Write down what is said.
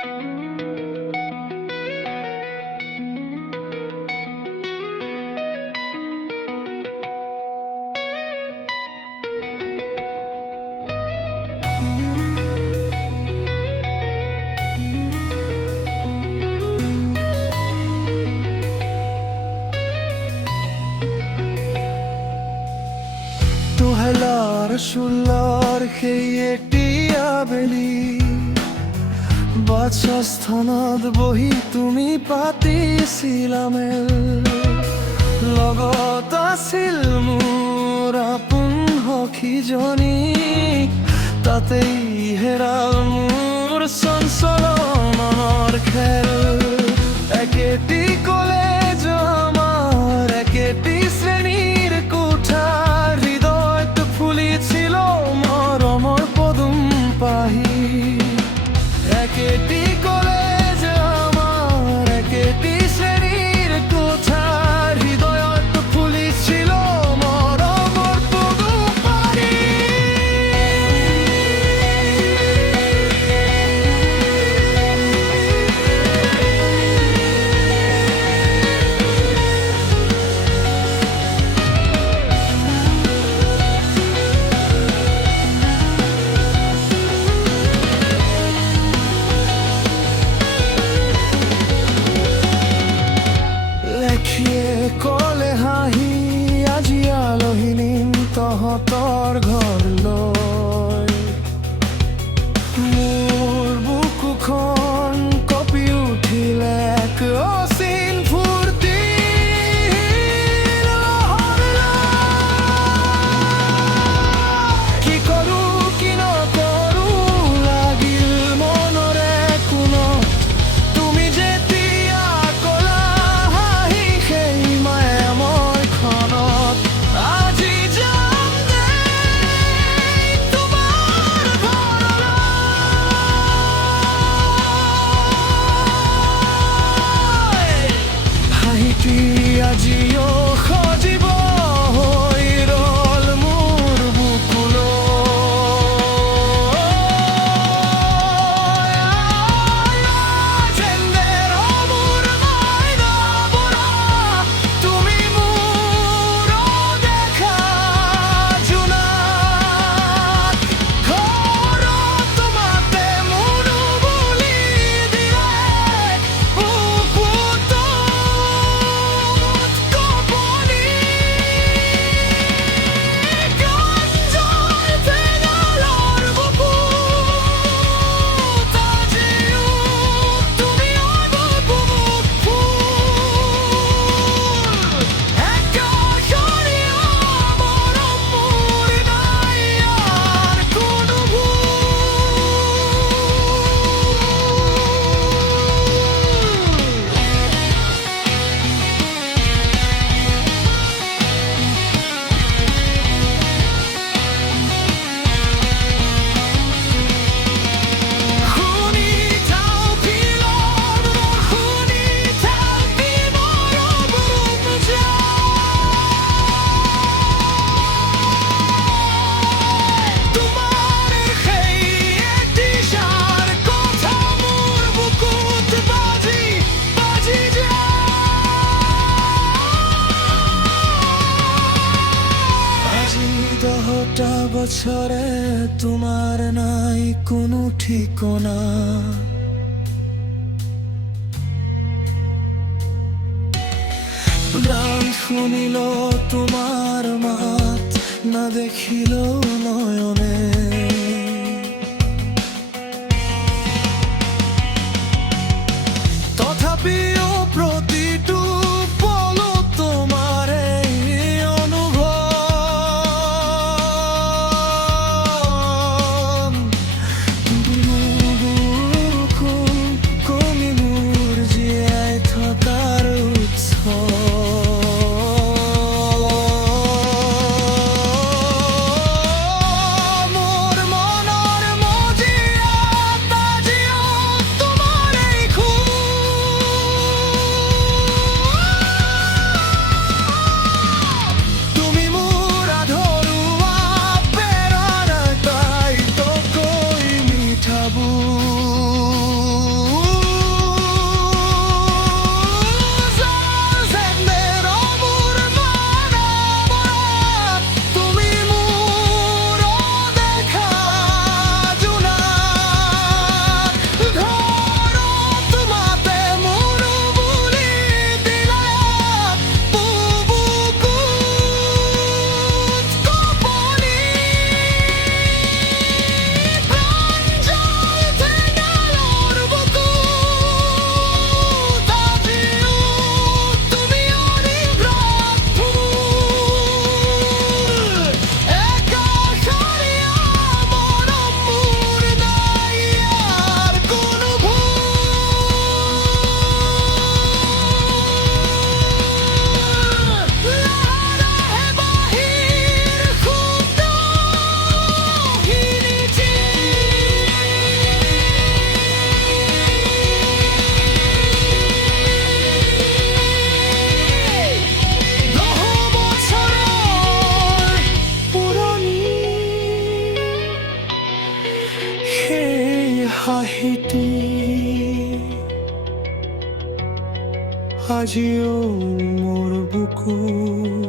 তো হেলাৰ চোলাৰ সেই এটি আবেলি বাসস্থানত বহি তুমি পাতিছিলা মেল। লগত আছিল মোৰ আপোন সখীজনী, তাতেই হেৰাল মোৰ চঞ্চল মনৰ খেল। একেটি কলেজ আমাৰ, একেটি শ্ৰেণীৰ কোঠা, হৃদয়ত ফুলিছিল মৰমৰ পদুম পাহি। একেটি কলেজ আমাৰ, একেটি শ্ৰেণীৰ কোঠা, হৃদয়ত ফুলিছিল মৰমৰ পদুম পাহি। কলে হাঁহি আজি আলহী নিম তহঁতৰ ঘৰলৈ। মোৰ বুকুখন কঁপি উঠিলে এক অচিন ফূৰ্তিৰ লহৰ। কি কৰো কি নকৰো লাগিল মনৰে কোনত, তুমি যেতিয়া কলা হাঁহি সেই মায়াময়খনত। আজি যাম দেই তোমাৰ ঘৰলৈ। হাঁহিটি আজিও সজীৱ হৈ ৰ'ল মোৰ বুকুলৈ। যেনেৰ মোৰ মাইনা বৰা, তুমি মোৰ দেখা জোনাক। ঘৰত মাতে মুনু বুলি দিলে, বুকুত কঁপনি। গঞ্জৰ পেঙালৰ বুকুত আজিও তুমি অনবুক ফুল। একাষৰীয়া মৰম মোৰ নাই আর কোনো শুনি থাকি লম শুনি থাকি মৰম যায়। তোমাৰ সেই দিশাৰ কথা মোৰ বুকুত বাজি বাজি যায়। আজি 10টা বছৰে তোমাৰ নাই কোনো ঠিকনা। গান শুনিল তোমাৰ মাত, না দেখিল নয়নে। তথাপিও প্ৰতিটো পলত তোমাৰ এই অনুভৱ। বুকুৰ কমি মোৰ জীয়াই থকাৰ উৎস। মোৰ মনৰ মজিয়াত আজিও তোমাৰ এই খুব স্মৃতি আজিও মোৰ বুকুত